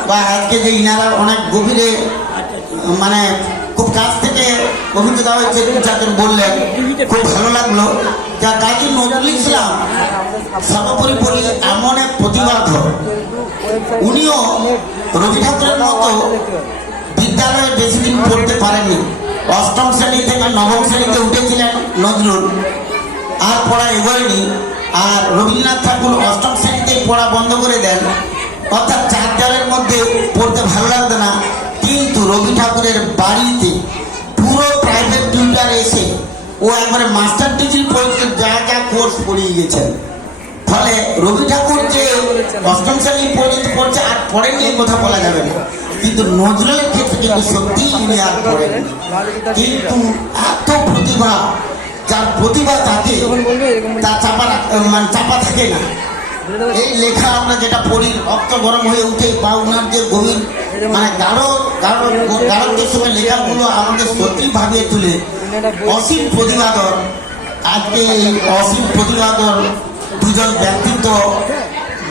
বা আজকে যে ইনারা অনেক গভীরে মানে খুব কাছ থেকে অভিজ্ঞতা হয়েছে, যাদের বললেন খুব ভালো লাগলো। যা কাজী নজরুল ইসলাম সর্বোপরি বলি এমন এক প্রতিবাদ, উনিও রবি ঠাকুরের মতো বিদ্যালয়ে বেশি দিন পড়তে পারেননি। 8ম শ্রেণী থেকে 9ম শ্রেণীতে উঠেছিলেন নজরুল, আর পড়া এগোয়নি। আর রবীন্দ্রনাথ ঠাকুর 8ম শ্রেণীতেই পড়া বন্ধ করে দেন, অর্থাৎ চার দেওয়ালের মধ্যে পড়তে ভালো লাগতো না, কিন্তু রবি ঠাকুরের বাড়িতে পুরো প্রাইভেট টিউটার এসে ও একবারে মাস্টার ডিগ্রি পড়তে যা যা কোর্স পড়িয়ে গেছেন। ফলে রবি ঠাকুর যে অষ্টম শ্রেণী পর্যন্ত পড়ছে আর পড়েন নিয়ে কথা বলা যাবে না, কিন্তু নজরুলের ক্ষেত্রে কিন্তু সত্যি উনি আর পড়েন। কিন্তু এত প্রতিভা, যার প্রতিভা তাকে তা চাপা থাকে না। এই লেখা আমরা যেটা পড়ি রক্ত গরম হয়ে উঠে, বা উনার যে গভীর গাঢ়ত্বের সঙ্গে লেখাগুলো আমাদের সত্যি ভাবিয়ে তুলে। অসীম প্রতিভাধর, আজকে এই অসীম প্রতিভাধর দুজন ব্যক্তিত্ব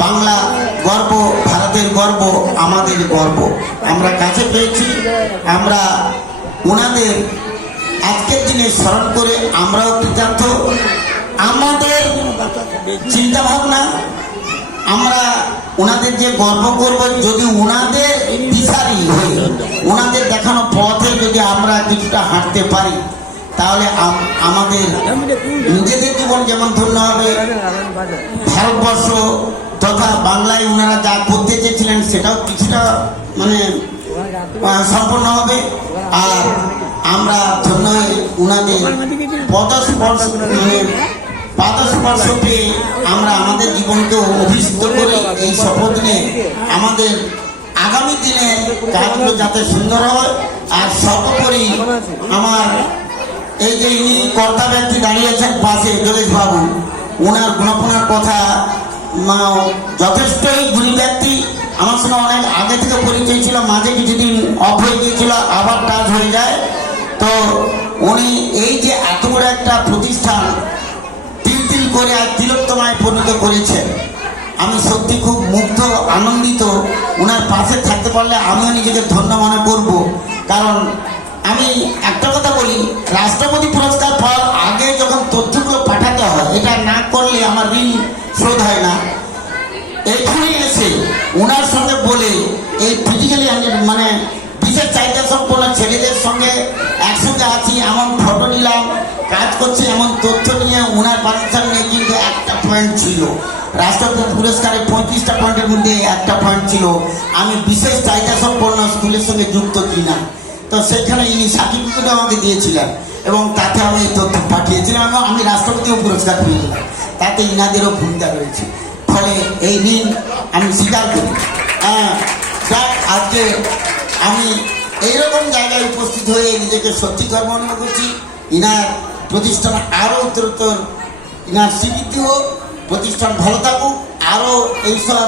বাংলা গর্ব, ভারতের গর্ব, আমাদের গর্ব আমরা কাছে পেয়েছি। আমরা ওনাদের আজকের দিনে স্মরণ করে আমরাও কৃতার্থ। আমাদের চিন্তা ভাবনা, আমরা ওনাদের যে গর্ব করব, যদি ওনাদের দিশারি হয়ে ওনাদের দেখানো পথে যদি আমরা কিছুটা হাঁটতে পারি, তাহলে আমাদের নিজেদের জীবন যেমন ধন্য হবে, ভারতবর্ষ তথা বাংলায় ওনারা যা করতে চেয়েছিলেন সেটাও কিছুটা সম্পন্ন হবে। আর আমরা ধন্য হয়ে ওনাদের পাদস্পর্শ পেয়ে আমরা আমাদের জীবনকে অভিষিক্ত করি। এই শপথ নিয়ে আমাদের আগামী দিনে কাজগুলো যাতে সুন্দর হয়। আর সর্বোপরি আমার এই যে ইনি কর্তা ব্যক্তি দাঁড়িয়েছেন পাশে যোগেশ বাবু, ওনার গুণাপনার কথা যথেষ্টই গুণী ব্যক্তি। আমার সঙ্গে অনেক আগে থেকে পরিচয় ছিল, মাঝে কিছুদিন অফ হয়ে গিয়েছিল, আবার টাচ হয়ে যায়। তো উনি এই যে এত বড় একটা প্রতিষ্ঠান তিল করে আর তিলোত্তমায় পরিণত করেছেন, আমি সত্যি খুব মুগ্ধ, আনন্দিত। ওনার পাশে থাকতে পারলে আমিও নিজেকে ধন্য মনে করব। কারণ আমি একটা কথা বলি, রাষ্ট্রপতি পুরস্কার পাওয়ার আগে যখন তথ্যগুলো পাঠাতে হয়, এটা না করলে আমার ঋণ শোধ হয় না। এখানে এসে ওনার সঙ্গে বলে এই ফিজিক্যালি বিশেষ চাহিদা সম্পন্ন ছেলেদের সঙ্গে একসঙ্গে আছি, এমন ফটো নিলাম, কাজ করছি এমন তথ্য নিয়ে ওনার পারমিশন নিয়ে, কিন্তু একটা পয়েন্ট ছিল রাষ্ট্রপতি পুরস্কারে 35টা পয়েন্টের মধ্যে একটা পয়েন্ট ছিল আমি বিশেষ চাহিদা সম্পন্ন স্কুলের সঙ্গে যুক্ত কিনা। তো সেখানে ইনি সার্টিফিকেট আমাকে দিয়েছিলেন এবং তাতে আমি এই তথ্য পাঠিয়েছিলাম এবং আমি রাষ্ট্রপতিও পুরস্কার পেয়েছিলাম। তাতে ইনাদেরও ভূমিকা রয়েছে। ফলে এই ঋণ আমি স্বীকার করি। আজকে আমি এইরকম জায়গায় উপস্থিত হয়ে নিজেকে সত্যি গর্ব অনুভব করছি। ইনার প্রতিষ্ঠান আরও উত্তরোত্তর ইনার স্বীকৃতি হোক, প্রতিষ্ঠান ভালো থাকুক, আরও এইসব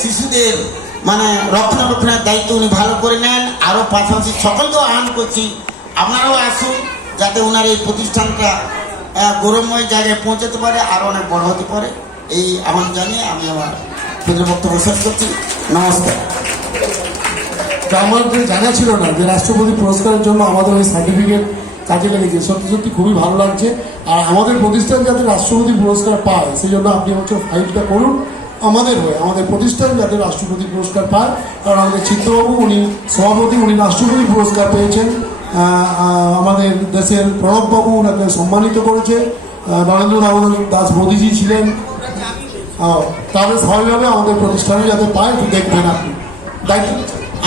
শিশুদের রক্ষণাবেক্ষণের দায়িত্ব উনি ভালো করে নেন। আরও পাশাপাশি সকলকেও আহ্বান করছি, আপনারাও আসুন, যাতে ওনার এই প্রতিষ্ঠানটা গৌরবময় জায়গায় পৌঁছাতে পারে, আরও অনেক বড় হতে পারে। এই আহ্বান জানিয়ে আমি আমার কেন্দ্র বক্তব্য শেষ করছি। নমস্কার। আমার জানা ছিল না যে রাষ্ট্রপতি পুরস্কারের জন্য আমাদের ওই সার্টিফিকেট কাজে লেগেছে। সত্যি সত্যি খুবই ভালো লাগছে। আর আমাদের প্রতিষ্ঠান যাতে রাষ্ট্রপতি পুরস্কার পায়, সেই জন্য আপনি হচ্ছে ফাইলটা করুন আমাদের হয়ে, আমাদের প্রতিষ্ঠান যাতে রাষ্ট্রপতি পুরস্কার পায়। কারণ আমাদের চিত্রবাবু, উনি সভাপতি, উনি রাষ্ট্রপতি পুরস্কার পেয়েছেন। আমাদের দেশের প্রণববাবু ওনাকে সম্মানিত করেছে, নরেন্দ্র দাস মোদীজি ছিলেন। তাহলে স্বাভাবিকভাবে আমাদের প্রতিষ্ঠানে যাতে পায়, একটু দেখবেন আপনি। দায়িত্ব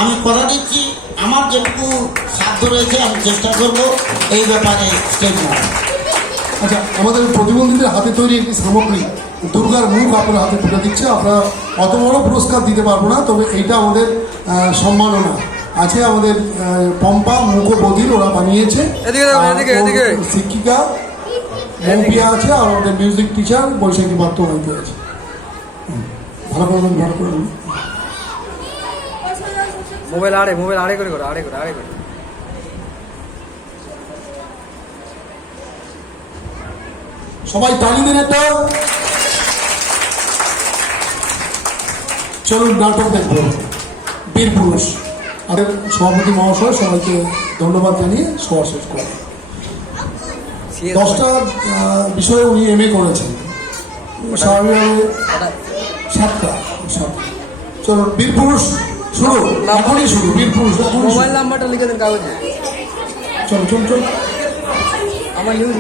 আমি কথা দিচ্ছি, আমার যেটুকু সাধ্য রয়েছে আমি চেষ্টা করব এই ব্যাপারে স্টেপ নেওয়ার। আচ্ছা, আমাদের প্রতিবন্ধীদের হাতে তৈরি একটি সামগ্রী দুর্গার মুখ আপনার হাতে তুলে দিচ্ছে। আমরা অত বড় পুরস্কার দিতে পারবো না, তবে এইটা আমাদের সম্মাননা আছে। আমাদের পম্পা মুখোবধির ওরা বানিয়েছে, শিক্ষিকা মৌপিয়া আছে, আর আমাদের মিউজিক টিচার বৈশাখী পাত্র হইতে আছে। ভালো করবেন, ভালো করবেন। মোবাইল আড়ে করে সবাই তালি দিন একটা। চলুন নাটক দেখব বীর পুরুষ। আর সভাপতি মহাশয় সবাইকে ধন্যবাদ জানিয়ে সভা শেষ করেন। 10টা বিষয়ে উনি MA করেছেন, স্বাভাবিকভাবে 7টা। চলুন বীর পুরুষ শুরু, এখনই শুরু। বীর পুরুষ মোবাইল নাম্বারটা লিখে দেন কাগজে। চল আমার নিউজ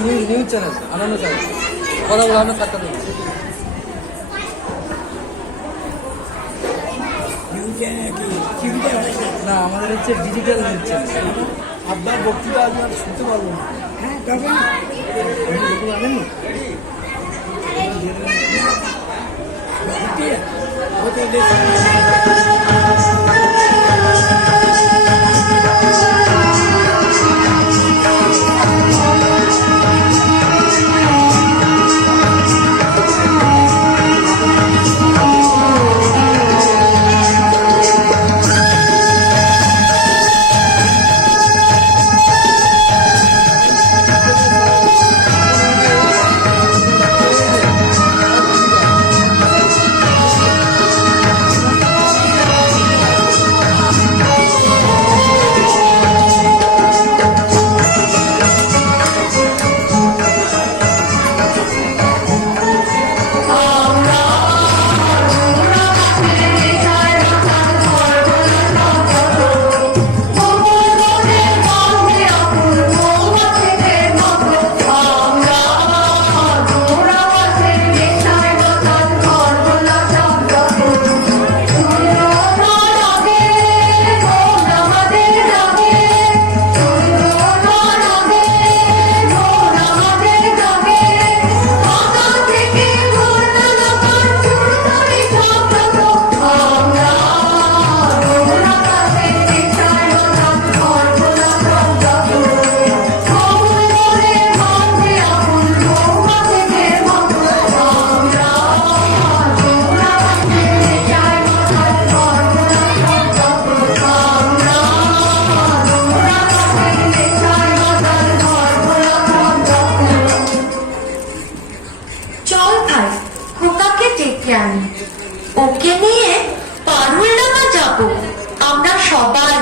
চ্যানেল আনন্দ চ্যানেল কথা বলো, আমরা 7টা না আমাদের হচ্ছে ডিজিটাল হচ্ছে আপনার বক্তৃতা আজ আর শুনতে পারবো না। হ্যাঁ তবে জানেননি চল ভাই খোকাকে ডেকে আনি, ওকে নিয়ে পারুলডাঙ্গা যাবো আমরা সবাই।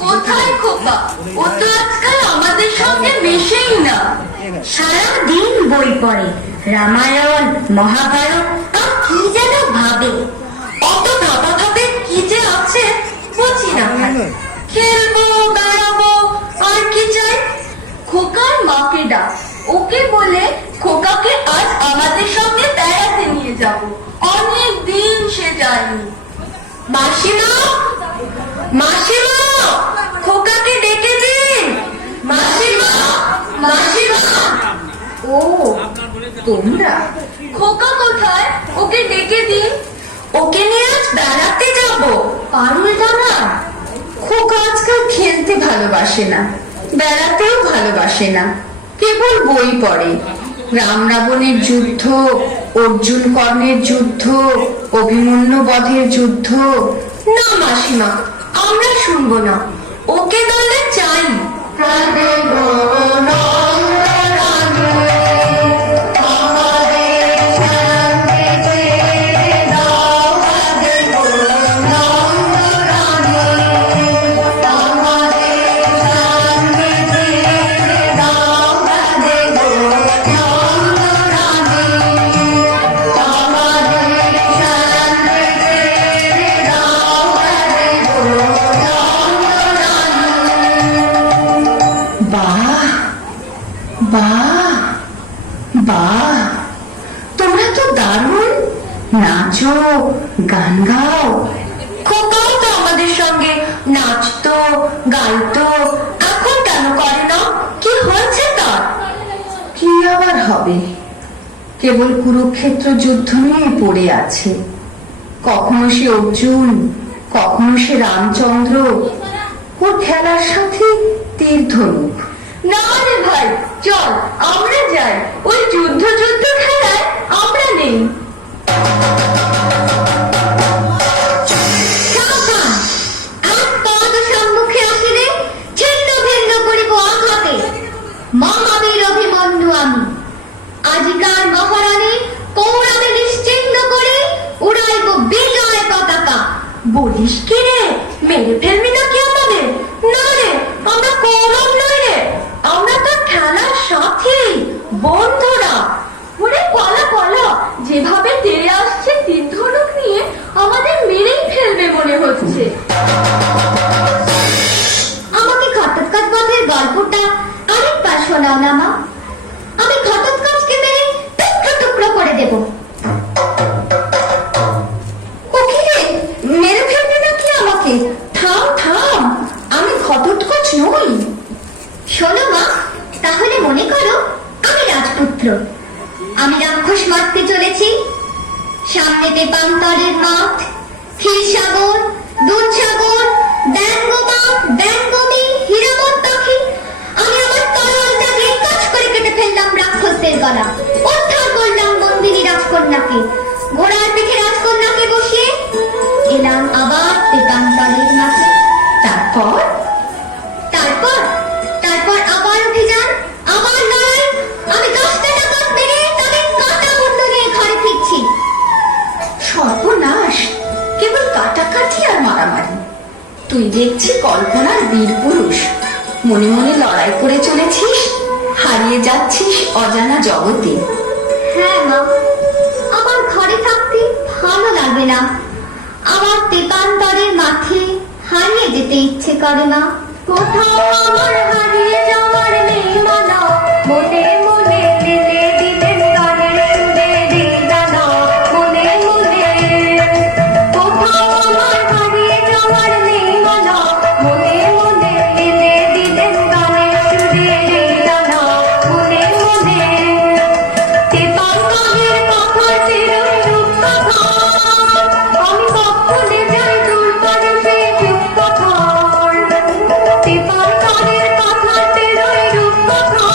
কোথায় খোকা? ও তো আজকাল আমাদের সঙ্গে মেশেই না, সারাদিন বই পড়ে, রামায়ণ মহাভারত আর কি যেন ভাবে। অত ভাবা ভাবে কি যে আছে বুঝি না ভাই। খেলবো বেড়াবো আর কি চাই। খোকার মাকে ডাক, ওকে বলে খোকাকে আজ আমাদের সঙ্গে বেড়াতে নিয়ে যাব, অনেক দিন সে যায়নি। মাসিমা, মাসিমা, খোকাকে ডেকে দিন। মাসিমা, মাসিমা। ও তোমরা? খোকা কোথায়? ওকে ডেকে দিন, ওকে নিয়ে আজ বেড়াতে যাব পারুলডাঙ্গা। খোকা আজকাল খেলতে ভালোবাসে না, বেড়াতেও ভালোবাসে না, কেবল বই পড়ে। রাম রাবণের যুদ্ধ, অর্জুন কর্ণের যুদ্ধ, অভিমন্যু বধের যুদ্ধ। না মাসিমা, আমরা শুনবো না, ওকে দলে চাই। বাহ বাহ বাহ, তোমরা তো দারুণ নাচো, গান গাও। খোকাও তো আমাদের সঙ্গে নাচতো গাইতো, এখন কেন করে না? কি হয়েছে তার? কি আবার হবে, কেবল কুরুক্ষেত্র যুদ্ধ নিয়ে পড়ে আছে। কখনো সে অর্জুন, কখনো সে রামচন্দ্র, ওর খেলার সাথে তীর ধনুক। না রে ভাই, চল আমরা যাই, ওই যুদ্ধ যুদ্ধ খেলায় আমরা নেই। সম্মুখে আসিলে ছিন্ন ভিন্ন করিব আঘাতে। মহাবীর অভিমন্যু আমি, আজিকার মহারানী কৌরবে নিশ্চিহ্ন করে উড়াইব বিজয় পতাকা। বলিস কি রে, মেরে ফেলবি নাকি আমাদের? না রে, আমরা কৌরব নই রে, আমরা তো খেলার সাথী বন্ধুরা। ওরে কলা কলা, যেভাবে তেড়ে আসছে তীর ধনুক নিয়ে আমাদের মেরেই ফেলবে মনে হচ্ছে। আমাকে ঘটোৎকচ বধের গল্পটা আরেকবার শোনাও না মা, আমি ঘটোৎকচকে মেরে টুকরো টুকরো করে দেব। ওকে মেরে ফেলবে নাকি? তেপান্তরের মাঠ, ক্ষীরসাগর, দুধসাগর, ব্যঙ্গমা, ব্যঙ্গমী, হীরামন পাখি। আমি আমার তলোয়ারটা দিয়ে কাজ করে কেটে ফেললাম রাক্ষসদের গলা, উদ্ধার করলাম বন্দিনী রাজকন্যাকে, ঘোড়ার পিঠে রাজকন্যাকে বসিয়ে এলাম আবার তেপান্তরের মাঠে। তারপর তারপর তারপর আবার অভিযান, আবার লড়াই। আমি 10টা ডাকাত মেরে তাদের কাটা মুন্ডু নিয়ে ঘরে ফিরছি। সর্বনাশ, কেবল কাটাকাটি আর মারামারি। তুই দেখছি কল্পনার বীর পুরুষ, মনে মনে লড়াই করে চলেছিস, হারিয়ে যাচ্ছিস অজানা জগতে। হ্যাঁ মা, আমার ঘরে থাকতে ভালো লাগে না, আমার তেপান্তরের মাঠে হারিয়ে যেতে ইচ্ছে করে না। কোথাও আমার হারিয়ে যাওয়ার নেই মানা, মনে মনে দিলে দিলেন গানের সুরে দিদানা, মনে মনে। কোথাও আমার হারিয়ে যাওয়ার নেই মানা, মনে মনে দিলে দিলেন গানের সুরে দিদানা, মনে মনে। তেপান্তরের কথা চিরই রূপকথা, আমি কখনো যাই দূর করে সেই রূপকথা। তেপান্তরের কথা চিরই রূপকথা,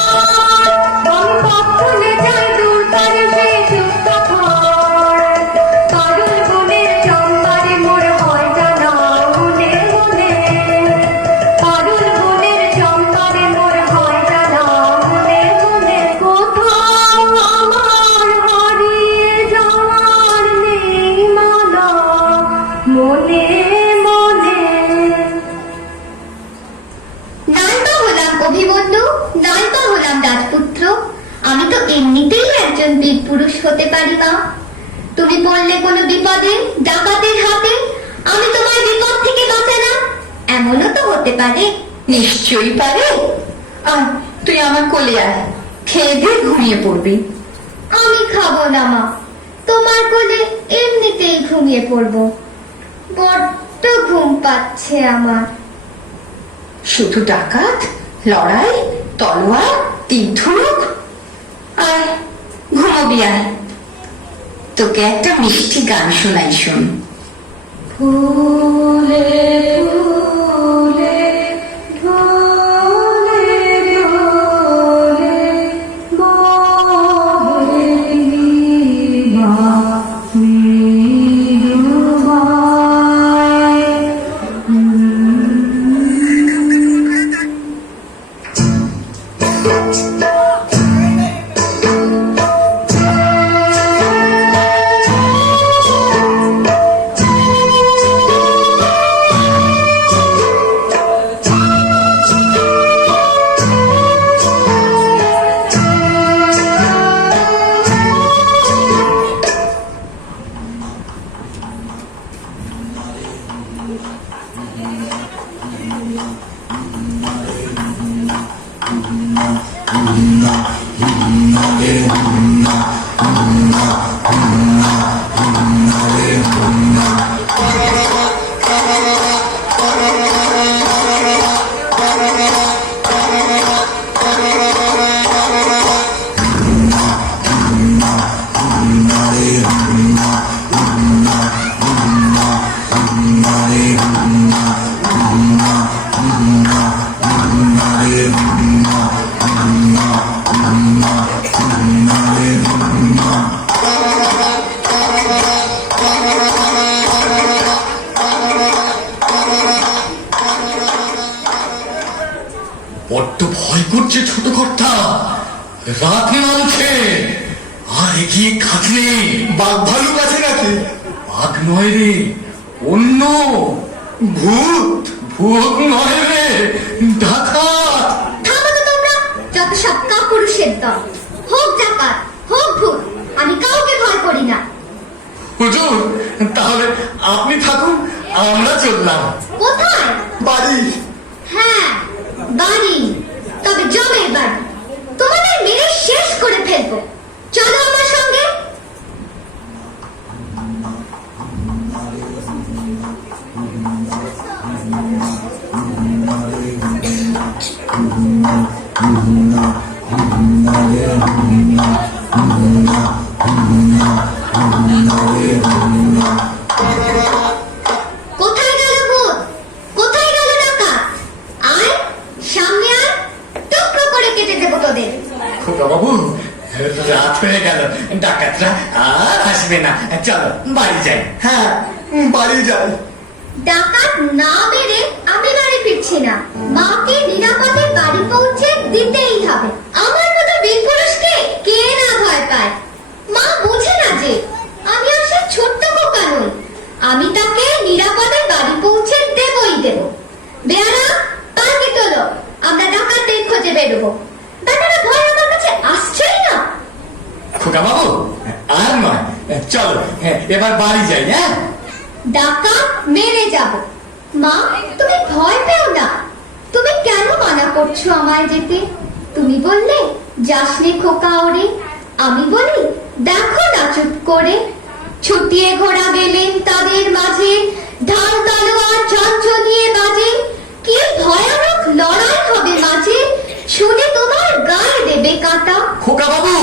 আমি কখনো যাই দূর করে সেই রূপকথা। কারুর গুণের চম্পারে মোর হয় জানা, মনে মনে। কারুর গুণের চম্পারে মোর হয় জানা, মনে মনে। কোথাও আমার হারিয়ে যাওয়ার নেই মানা, মনে মনে। নাইবা হলাম অভিমন্যু, নাইবা হলাম রাজপুত্র, আমি তো এমনিতেই একজন বীর পুরুষ হতে পারি মা। তুমি পড়লে কোনো বিপদে, ডাকাতের হাতে, আমি তোমার বিপদ থেকে বাঁচালাম, এমনও তো হতে পারে। নিশ্চয়ই পারে। আয়, তুই আমার কোলে আয়, খেয়ে দিয়ে ঘুমিয়ে পড়বি। আমি খাবো না মা, তোমার কোলে এমনিতেই ঘুমিয়ে পড়বো, বড্ড ঘুম পাচ্ছে আমার। শুধু ডাকাত, লড়াই, তলোয়ার, তীর-ধনুক। আয়, ঘুমোবি আয়। তোকে একটা মিষ্টি গান শোনাই, শোন। ফুলে ফুলে ঢলে ঢলে বহে মা মৃদুবায়। বড্ড ভয় করছে ছোট কর্তা, রাত নামছে, আর এগিয়ে খাটলে বাঘ ভালুক আছে নাকি? বাঘ নয় রে, অন্য ভূত। ভূত নয় রে, ডাকাত। থামো তো তোমরা, যত সব কাপুরুষের দল, হোক ডাকাত হোক ভূত, আমি কাউকে ভয় করি না। হুজুর, তাহলে আপনি থাকুন, আমরা চললাম। কোথায়? বাড়ি। হ্যাঁ, বাড়ি, তবে জমের বাড়ি। তোমাদের মেরে শেষ করে ফেলবো, চলো আমার সঙ্গে। না চলো বাড়ি যাই। হ্যাঁ, বাড়ি যাই। ডাকাত না মেরে আমি বাড়ি ফিরছি না। মাকে নিরাপদে বাড়ি পৌঁছে দিতেই হবে। আমার মতো বীর পুরুষকে কে না ভয় পায়। মা বুঝে না যে আমি আর সে ছোট্ট খোকা নই। আমি তাকে নিরাপদে বাড়ি পৌঁছে দেবই দেব। বেয়ারা পালকি তোলো, আমরা ডাকাতদের খোঁজে বেরোবো। বেটারা ভয় আমার কাছে আসছেই না। খোকা বাবু আর নয়, চলো এবার বাড়ি যাই। হ্যাঁ, ডাকাত মেরে যাব। মা তুমি ভয় পেও না। তুমি কেন মানা করছো আমায় যেতে? তুমি বললে যাসনে খোকা ওরে। আমি বলি দেখো না চুপ করে। ছুটিয়ে ঘোড়া গেলেন তাদের মাঝে, ঢাল তলোয়ার ঝনঝনিয়ে বাজে। কি ভয়ানক লড়াই হবে মাঝে, শুনে তোমার গায়ে দেবে কাঁটা। খোকা বাবু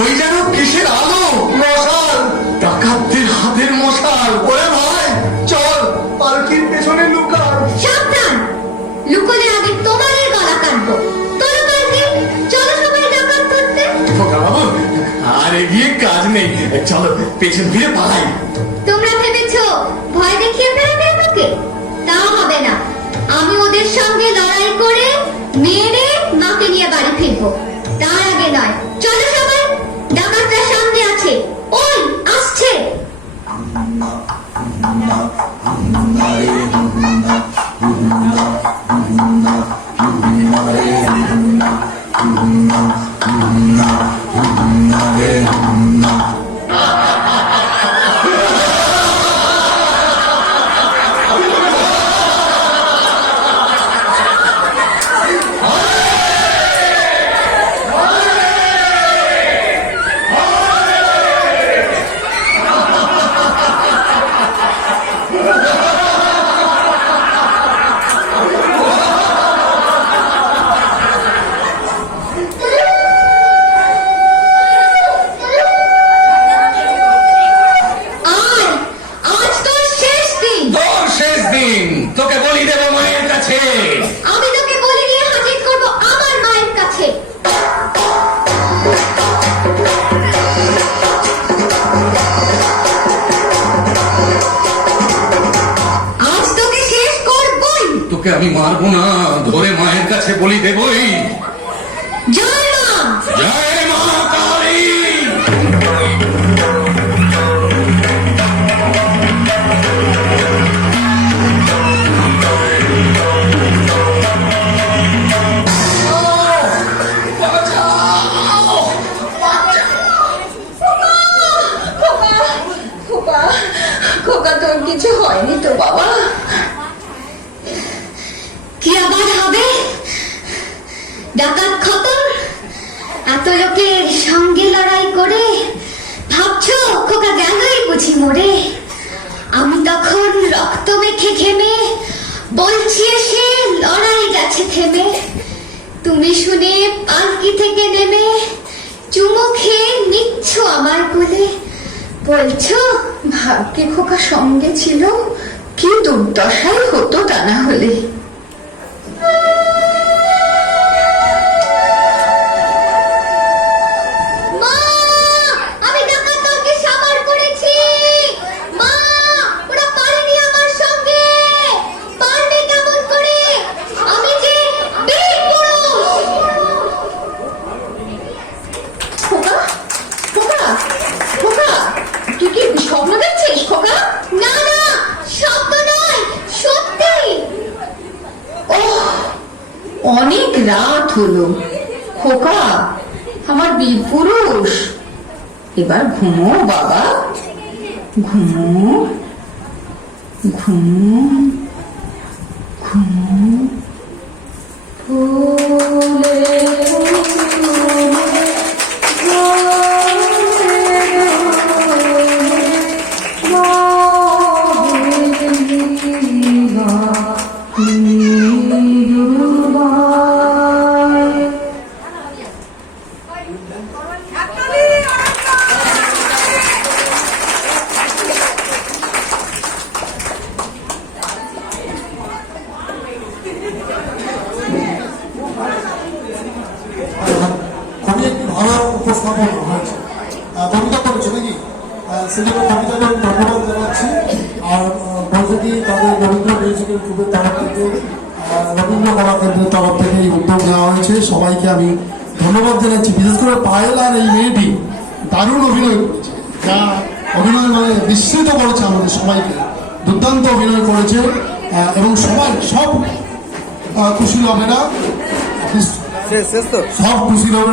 ওই যেন কিসের আলো, মশাল, ডাকাতদের হাতের মশাল। ওরে ভাই চল পালকির পেছনে লুকা। সাবধান, লুকোলে আগে তোমারই গলা কাটবো। তোরা পালকি, চলো সবাই ডাকাত ধরতে। খোকা বাবু আর এগিয়ে কাজ নেই, চলো পেছন ফিরে পালাই। তোমরা ভেবেছো ভয় দেখিয়ে ফেলবে আমাকে? তা হবে না। আমি ওদের সঙ্গে লড়াই করে মেরে মাকে নিয়ে বাড়ি ফিরবো। তার আগে নয়। চলো সবাই, ডাকাতরা সামনে আছে। ওই আসছে। আজ তোর শেষ দিন। তোর শেষ দিন, তোকে বলি দেবো মায়ের কাছে। আমি তোকে বলে নিয়ে হাজির করবো আমার মায়ের কাছে। আজ তোকে শেষ করবই। তোকে আমি মারবো না, ধরে মায়ের কাছে বলি দেবই। জয় মা। জয় মা কালী। খোকা তোর কিছু হয়নি তো বাবা? কি আবার হবে? ডাকাত খতম। এত লোকের সঙ্গে লড়াই করে ভাবছো খোকা গেলই বুঝি মরে? আমি তখন রক্ত মেখে ঘেমে বলছি এসে লড়াই গেছে থেমে। তুমি শুনে পালকি থেকে নেমে চুমো খেয়ে নিচ্ছ আমার কোলে। বলছো ভাগ্যে খোকা সঙ্গে ছিল, কি দুর্দশাই হতো তা না হলে। মা, আমি ডাকাতকে সাবার করেছি। মা, ওরা পারেনি আমার সঙ্গে। পারবে কেমন করে? আমি যে বীর পুরুষ। খোকা, খোকা, খোকা, তুই কি স্বপ্ন দেখছিস খোকা? না না, স্বপ্ন নয়, সত্যি। অনেক রাত হলো খোকা, আমার বীর পুরুষ। এবার ঘুমো বাবা, ঘুমো ঘুমো ঘুমো। ফুলে খুবই একটি ভালো উপস্থাপন হয়েছে। কবিতা করেছো নাকি? সেজন্য কবিতাকে আমি ধন্যবাদ জানাচ্ছি। আর বৈশাখী তাদের রবীন্দ্র মিউজিক্যাল গ্রুপের তরফ থেকে রবীন্দ্র কলা কেন্দ্রের তরফ থেকে এই উদ্যোগ নেওয়া হয়েছে। সবাইকে আমি ধন্যবাদ জানাচ্ছি। বিশেষ করে পায়েল আর এই মেয়েটি দারুণ অভিনয় করেছে, যা অভিনয় মানে বিস্মিত করেছে আমাদের সবাইকে। দুর্দান্ত অভিনয় করেছে এবং সবাই সব খুশি হবে না, শেষ তো সব খুশি হবে।